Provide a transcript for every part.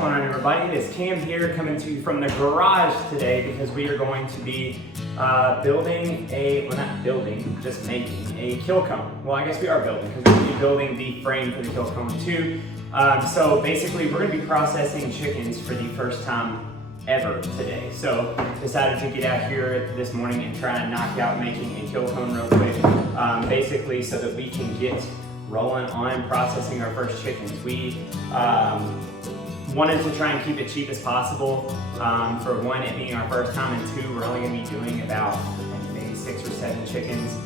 going on, everybody? It is Cam here, coming to you from the garage today because we are going to be building just making a kill cone. Well, I guess we are building because we're going to be building the frame for the kill cone too. So basically, we're going to be processing chickens for the first time ever today. So decided to get out here this morning and try and knock out making a kill cone real quick, basically so that we can get rolling on processing our first chickens. We wanted to try and keep it cheap as possible. For one, it being our first time, and two, we're only going to be doing about maybe 6 or 7 chickens.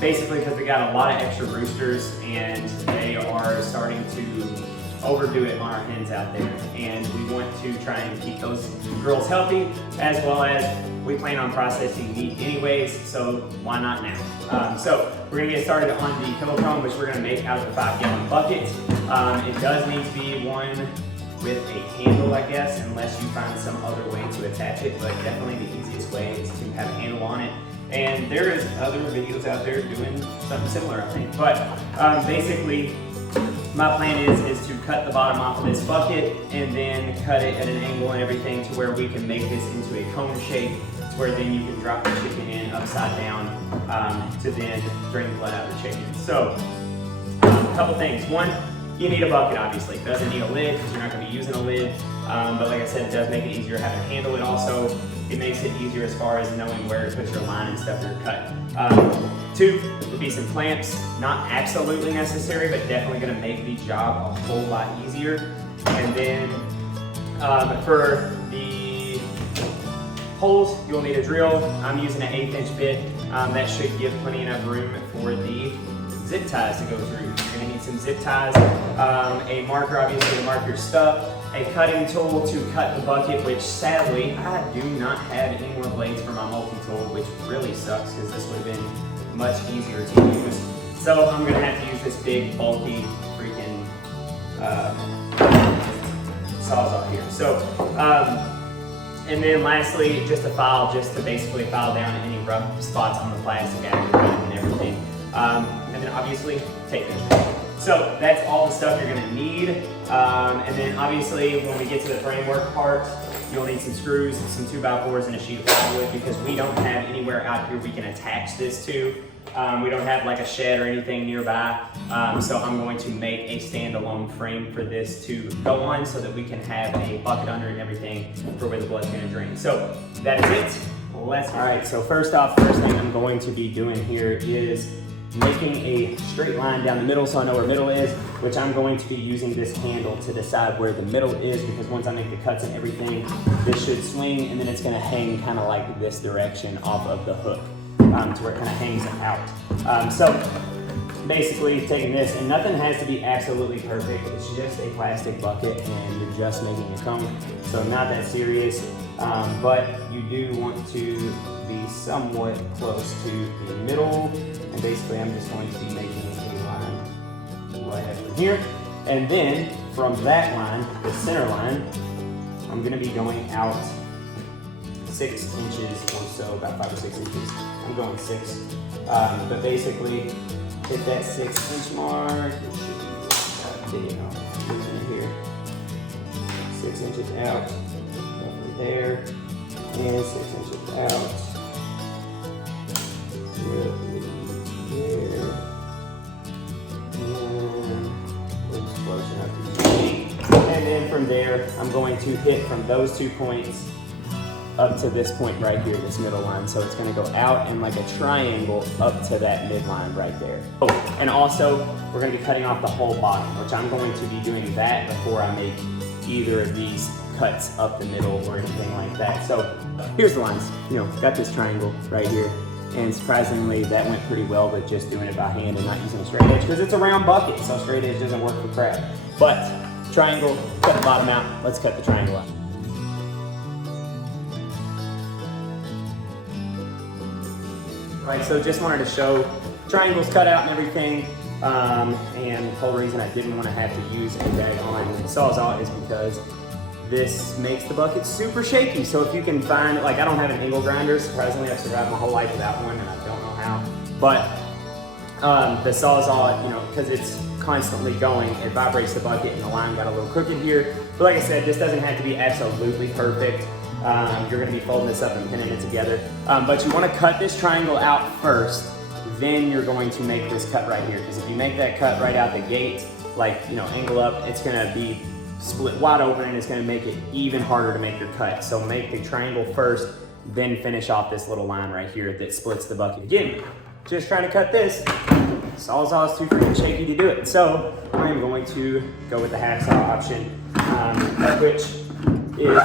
Basically because we got a lot of extra roosters and they are starting to overdo it on our hens out there, and we want to try and keep those girls healthy, as well as we plan on processing meat anyways, so why not now? So we're gonna get started on the kill cone, which we're gonna make out of the 5-gallon bucket. It does need to be one with a handle, I guess, unless you find some other way to attach it, but definitely the easiest way is to have a handle on it. And there is other videos out there doing something similar, I think. But basically, my plan is to cut the bottom off of this bucket and then cut it at an angle and everything to where we can make this into a cone shape, to where then you can drop the chicken in upside down to then drain the blood out of the chicken. So, a couple things. One, you need a bucket, obviously. It doesn't need a lid because you're not going to be using a lid. But like I said, it does make it easier having a handle. It also, it makes it easier as far as knowing where to put your line and stuff for your cut. 2, would be some clamps. Not absolutely necessary, but definitely going to make the job a whole lot easier. And then for the holes, you'll need a drill. I'm using an 1/8" bit. That should give plenty enough room for the zip ties to go through. You're going to need some zip ties, a marker obviously to mark your stuff, a cutting tool to cut the bucket, which sadly I do not have any more blades for my multi-tool, which really sucks because this would have been much easier to use. So I'm going to have to use this big bulky freaking sawzall here. So and then lastly, just a file, just to basically file down any rough spots on the plastic after cutting and everything. And then obviously tape measure. So that's all the stuff you're gonna need. And then obviously when we get to the framework part, you'll need some screws, some 2x4s, and a sheet of plywood, because we don't have anywhere out here we can attach this to. We don't have like a shed or anything nearby. So I'm going to make a standalone frame for this to go on so that we can have a bucket under and everything for where the blood's gonna drain. So that is it. All right, so first thing I'm going to be doing here is making a straight line down the middle so I know where middle is, which I'm going to be using this handle to decide where the middle is, because once I make the cuts and everything, this should swing and then it's gonna hang kind of like this direction off of the hook to where it kind of hangs out. So basically taking this, and nothing has to be absolutely perfect, it's just a plastic bucket and you're just making a cone, so not that serious, but you do want to be somewhat close to the middle. And basically I'm just going to be making a line right from here. And then from that line, the center line, I'm gonna be going out 6 inches or so, about 5 or 6 inches. I'm going 6. But basically, hit that 6-inch mark. It should be about here. 6 inches out, roughly there. And 6 inches out. Roughly there, and then from there, I'm going to hit from those 2 points up to this point right here, this middle line. So it's going to go out in like a triangle up to that midline right there. Oh, and also we're going to be cutting off the whole bottom, which I'm going to be doing that before I make either of these cuts up the middle or anything like that. So here's the lines. Got this triangle right here. And surprisingly, that went pretty well with just doing it by hand and not using a straight edge, because it's a round bucket, so straight edge doesn't work for crap. But triangle, cut the bottom out. Let's cut the triangle out. Right, so just wanted to show triangles cut out and everything. And the whole reason I didn't want to have to use a daggone sawzall is because this makes the bucket super shaky. So if you can find, like, I don't have an angle grinder. Surprisingly, I've survived my whole life without one, and I don't know how. But the Sawzall, because it's constantly going, it vibrates the bucket and the line got a little crooked here. But like I said, this doesn't have to be absolutely perfect. You're gonna be folding this up and pinning it together. But you wanna cut this triangle out first, then you're going to make this cut right here. Because if you make that cut right out the gate, like, you know, angle up, it's gonna be split wide open and it's gonna make it even harder to make your cut. So make the triangle first, then finish off this little line right here that splits the bucket. Again, just trying to cut this, Sawzall's too freaking shaky to do it. So I'm going to go with the hacksaw option, which is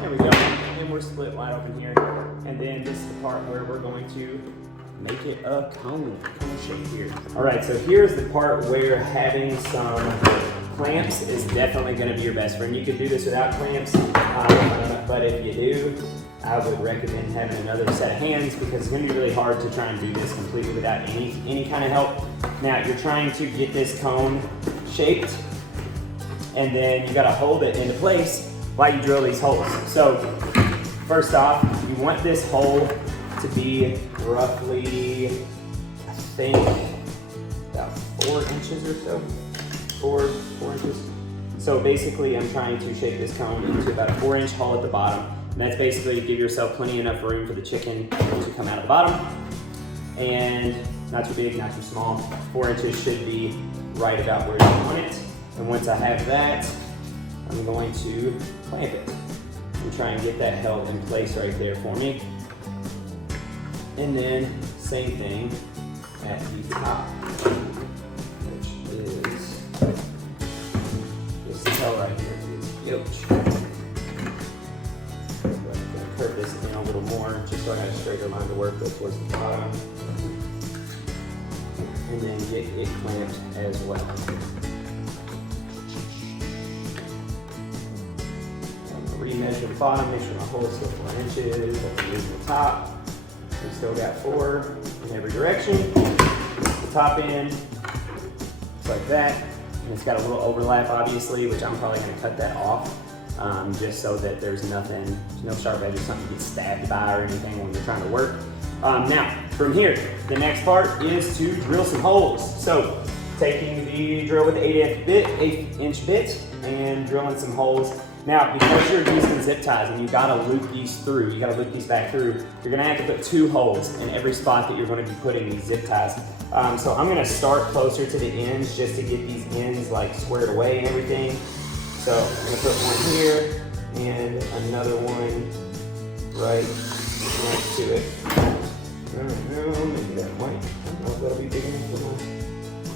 there we go. And we're split wide open here. And then this is the part where we're going to make it a cone shape here. All right, so here's the part where having some clamps is definitely gonna be your best friend. You could do this without clamps, but if you do, I would recommend having another set of hands because it's gonna be really hard to try and do this completely without any kind of help. Now, you're trying to get this cone shaped, and then you gotta hold it into place while you drill these holes. So, first off, you want this hole to be roughly, I think, about 4 inches or so. 4 inches. So basically, I'm trying to shape this cone into about a 4-inch hole at the bottom. And that's basically to give yourself plenty enough room for the chicken to come out of the bottom. And not too big, not too small. 4 inches should be right about where you want it. And once I have that, I'm going to clamp it and try and get that held in place right there for me. And then same thing at the top, which is this tail right here is yoke. I'm going to curve this in a little more just so I have a straighter line to work with towards the bottom. And then get it clamped as well. Remeasure the bottom, make sure my hole is still 4 inches, that's the top. We still got 4 in every direction. The top end, just like that. And it's got a little overlap, obviously, which I'm probably gonna cut that off, just so that there's nothing, no sharp edges, something to get stabbed by or anything when you're trying to work. Now, from here, the next part is to drill some holes. So, taking the drill with the 8-inch bit, and drilling some holes. Now, because you're using zip ties and you gotta loop these through, you gotta loop these back through, you're gonna have to put 2 holes in every spot that you're gonna be putting these zip ties. So I'm gonna start closer to the ends just to get these ends like squared away and everything. So I'm gonna put one here and another one right next to it. I don't know, maybe that might, I don't know if that'll be big enough for mine.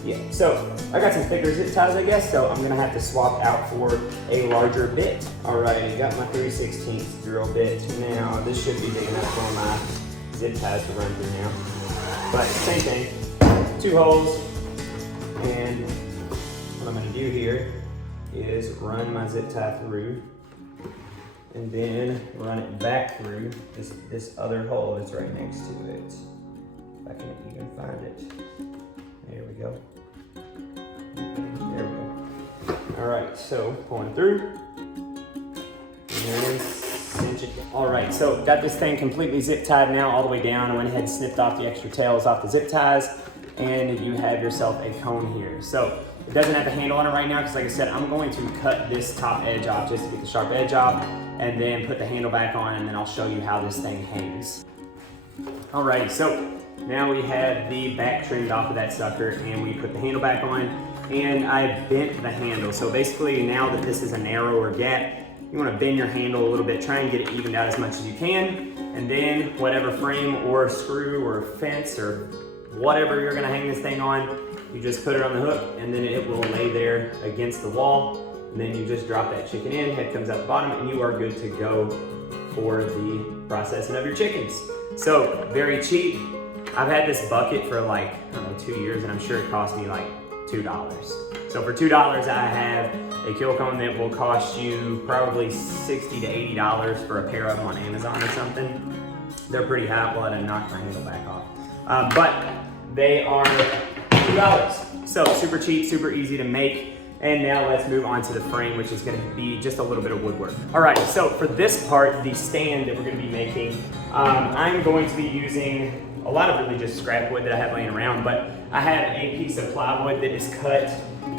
Yeah, so I got some thicker zip ties, I guess, so I'm gonna have to swap out for a larger bit. All right, I got my 3/16 drill bit. Now, this should be big enough for my zip ties to run through now. But same thing, 2 holes, and what I'm gonna do here is run my zip tie through, and then run it back through this other hole that's right next to it. If I can even find it. There we go. There we go. All right, so pulling through, and then cinch it. All right, so got this thing completely zip tied now all the way down. I went ahead and snipped off the extra tails off the zip ties, and you have yourself a cone here. So it doesn't have a handle on it right now because, like I said, I'm going to cut this top edge off just to get the sharp edge off, and then put the handle back on, and then I'll show you how this thing hangs. All right, so now we have the back trimmed off of that sucker, and we put the handle back on, and I bent the handle. So basically, now that this is a narrower gap, you want to bend your handle a little bit, try and get it evened out as much as you can, and then whatever frame or screw or fence or whatever you're going to hang this thing on, you just put it on the hook, and then it will lay there against the wall, and then you just drop that chicken in, head comes out the bottom, and you are good to go for the processing of your chickens. So, very cheap. I've had this bucket for like, I don't know, 2 years, and I'm sure it cost me like $2. So for $2, I have a kill cone that will cost you probably $60 to $80 for a pair of them on Amazon or something. They're pretty hot. Well, I didn't knock my handle back off. But they are $2. So super cheap, super easy to make. And now let's move on to the frame, which is gonna be just a little bit of woodwork. All right, so for this part, the stand that we're gonna be making, I'm going to be using a lot of really just scrap wood that I have laying around, but I have a piece of plywood that is cut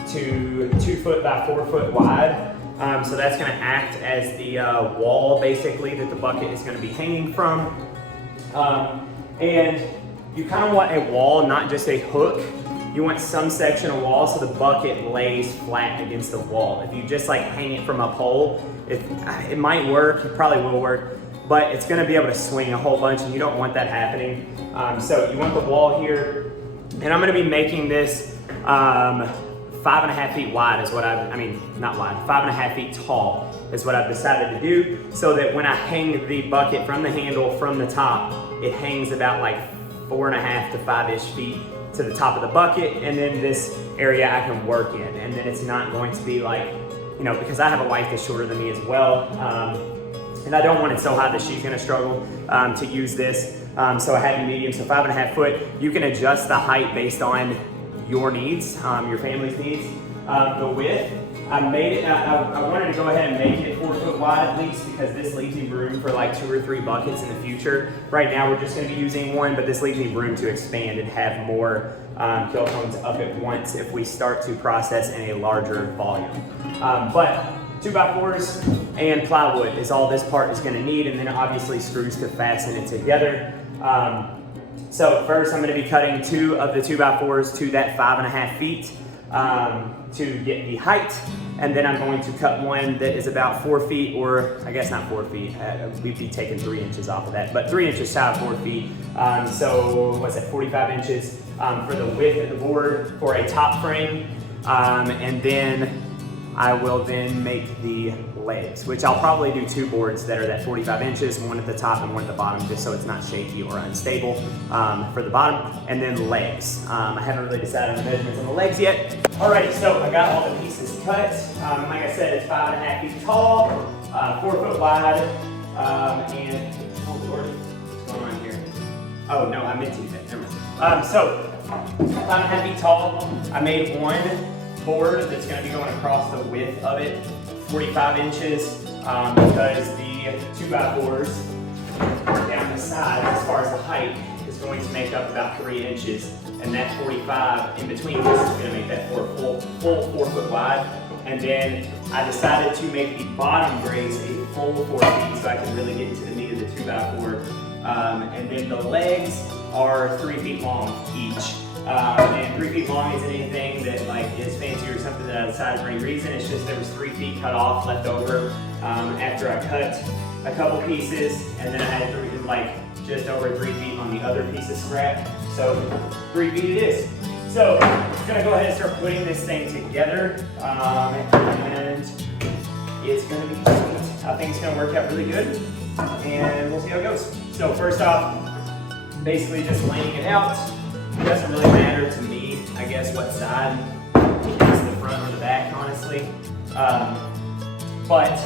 to 2 foot by 4 foot wide. So that's gonna act as the wall basically that the bucket is gonna be hanging from. And you kind of want a wall, not just a hook. You want some section of wall so the bucket lays flat against the wall. If you just like hang it from a pole, it might work, it probably will work, but it's gonna be able to swing a whole bunch and you don't want that happening. So you want the wall here, and I'm gonna be making this 5.5 feet wide is what not wide, 5.5 feet tall is what I've decided to do, so that when I hang the bucket from the handle from the top, it hangs about like 4.5 to 5-ish feet to the top of the bucket, and then this area I can work in, and then it's not going to be like, you know, because I have a wife that's shorter than me as well, and I don't want it so high that she's gonna struggle to use this. So a happy medium, so 5.5 foot. You can adjust the height based on your needs, your family's needs. The width, I wanted to go ahead and make it 4 foot wide at least, because this leaves me room for like 2 or 3 buckets in the future. Right now we're just gonna be using one, but this leaves me room to expand and have more kill cones up at once if we start to process in a larger volume. But 2x4s and plywood is all this part is gonna need, and then obviously screws to fasten it together. So first I'm gonna be cutting 2 of the 2x4s to that 5.5 feet to get the height, and then I'm going to cut one that is about 4 feet, or I guess not 4 feet, we'd be taking 3 inches off of that, but 3 inches shy of 4 feet. So what's that, 45 inches for the width of the board for a top frame, and then I will then make the legs, which I'll probably do 2 boards that are that 45 inches, one at the top and one at the bottom, just so it's not shaky or unstable for the bottom, and then legs. I haven't really decided on the measurements on the legs yet. Alrighty, so I got all the pieces cut. Like I said, it's 5.5 feet tall, 4 foot wide, and oh Lord, what's going on here? Oh no, I meant to use that, never mind. So 5.5 feet tall. I made one board that's going to be going across the width of it, 45 inches, because the 2x4s down the side, as far as the height, is going to make up about 3 inches, and that 45 in between this is going to make that full 4 foot wide. And then I decided to make the bottom brace a full 4 feet so I can really get into the meat of the 2x4. And then the legs are 3 feet long each. And 3 feet long isn't anything that like is fancy or something that I decided for any reason. It's just there was 3 feet cut off left over after I cut a couple pieces, and then I had just over 3 feet on the other piece of scrap. So 3 feet it is. So I'm gonna go ahead and start putting this thing together, and it's gonna be sweet. I think it's gonna work out really good, and we'll see how it goes. So first off, basically just laying it out. It doesn't really matter to me, I guess, what side is the front or the back, honestly. But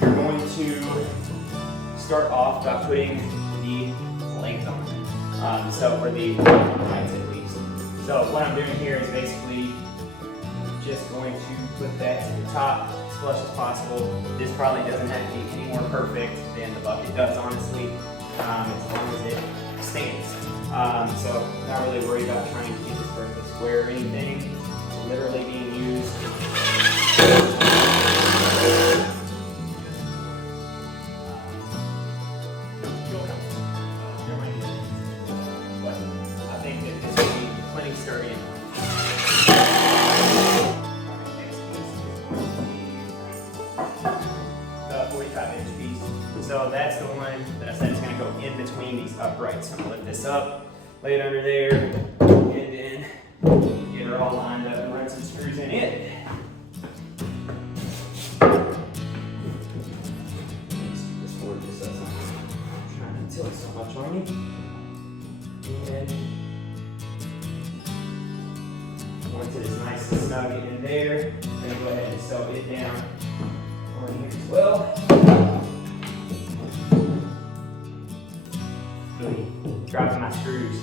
you're going to start off by putting the legs on, or the heights at least. So what I'm doing here is basically just going to put that to the top as flush as possible. This probably doesn't have to be any more perfect than the bucket does, honestly, as long as it stands. So not really worried about trying to get this perfect square or anything. It's literally being used. But I think that this will be plenty sturdy enough. Next piece is going to be the 45-inch piece. So that's the one that I said is going to go in between these uprights. So I'm going to lift this up, lay it under there, and then get her all lined up and run some screws in it. Just forward this up. I'm trying to tilt so much on me. And once it is nice and snug in there, I'm going to go ahead and sew it down on here as well. Really dropping my screws.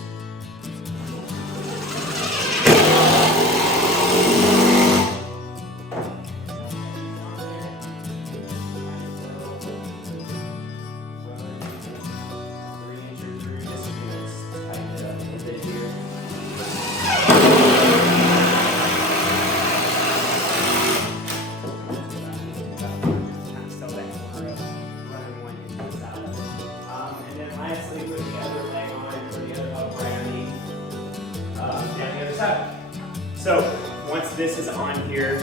this is on here.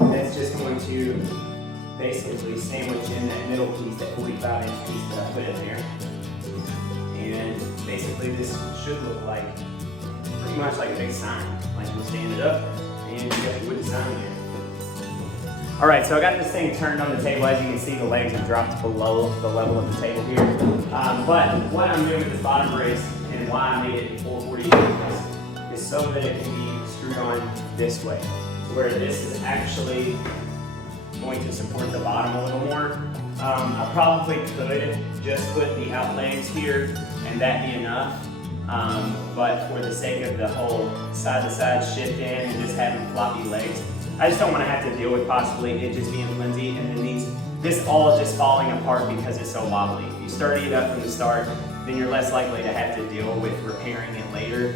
That's just going to basically sandwich in that middle piece, that 45-inch piece that I put in there. And basically this should look like pretty much like a big sign. Like you stand it up and you got the wooden sign there. All right, so I got this thing turned on the table. As you can see, the legs are dropped below the level of the table here. But what I'm doing with this bottom brace and why I made it 440 degrees is so that it can be screwed on this way, where this is actually going to support the bottom a little more. I probably could just put the out legs here and that be enough. But for the sake of the whole side-to-side shift in and just having floppy legs, I just don't want to have to deal with possibly it just being flimsy and then this all just falling apart because it's so wobbly. If you start it up from the start, then you're less likely to have to deal with repairing it later.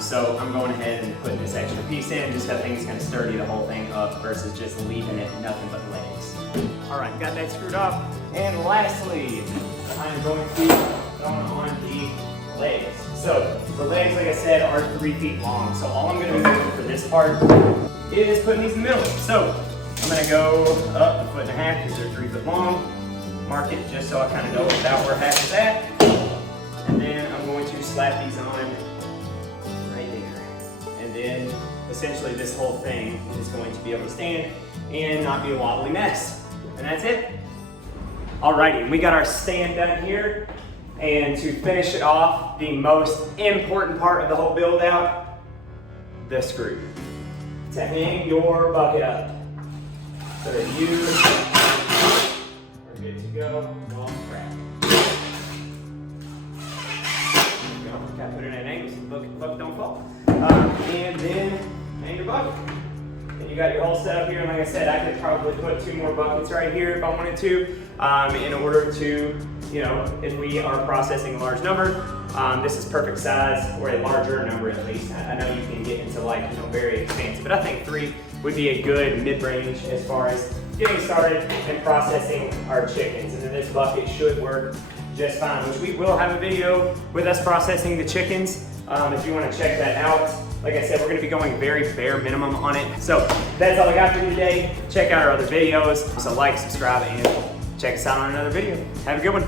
So I'm going ahead and putting this extra piece in just so I think it's going to sturdy the whole thing up versus just leaving it nothing but legs. All right, got that screwed off. And lastly, I'm going to throw on the legs. So the legs, like I said, are 3 feet long. So all I'm going to be doing for this part is putting these in the middle. So I'm going to go up 1.5 feet because they're 3 foot long. Mark it just so I kind of know about where half is at. And then I'm going to slap these on right there. And then essentially this whole thing is going to be able to stand and not be a wobbly mess. And that's it. Alrighty, we got our stand done here. And to finish it off, the most important part of the whole build out, the screw. To hang your bucket up so that you are good to go. Well, crap. Gotta put it at an angle so the bucket don't fall. And then hang your bucket. And you got your whole setup here. And like I said, I could probably put 2 more buckets right here if I wanted to, in order to, you know, if we are processing a large number. This is perfect size, or a larger number at least. I know you can get into like, you know, very expansive, but I think 3 would be a good mid-range as far as getting started and processing our chickens. And then this bucket should work just fine, which we will have a video with us processing the chickens if you want to check that out. Like I said, we're going to be going very bare minimum on it. So that's all I got for you today. Check out our other videos. So like, subscribe, and check us out on another video. Have a good one.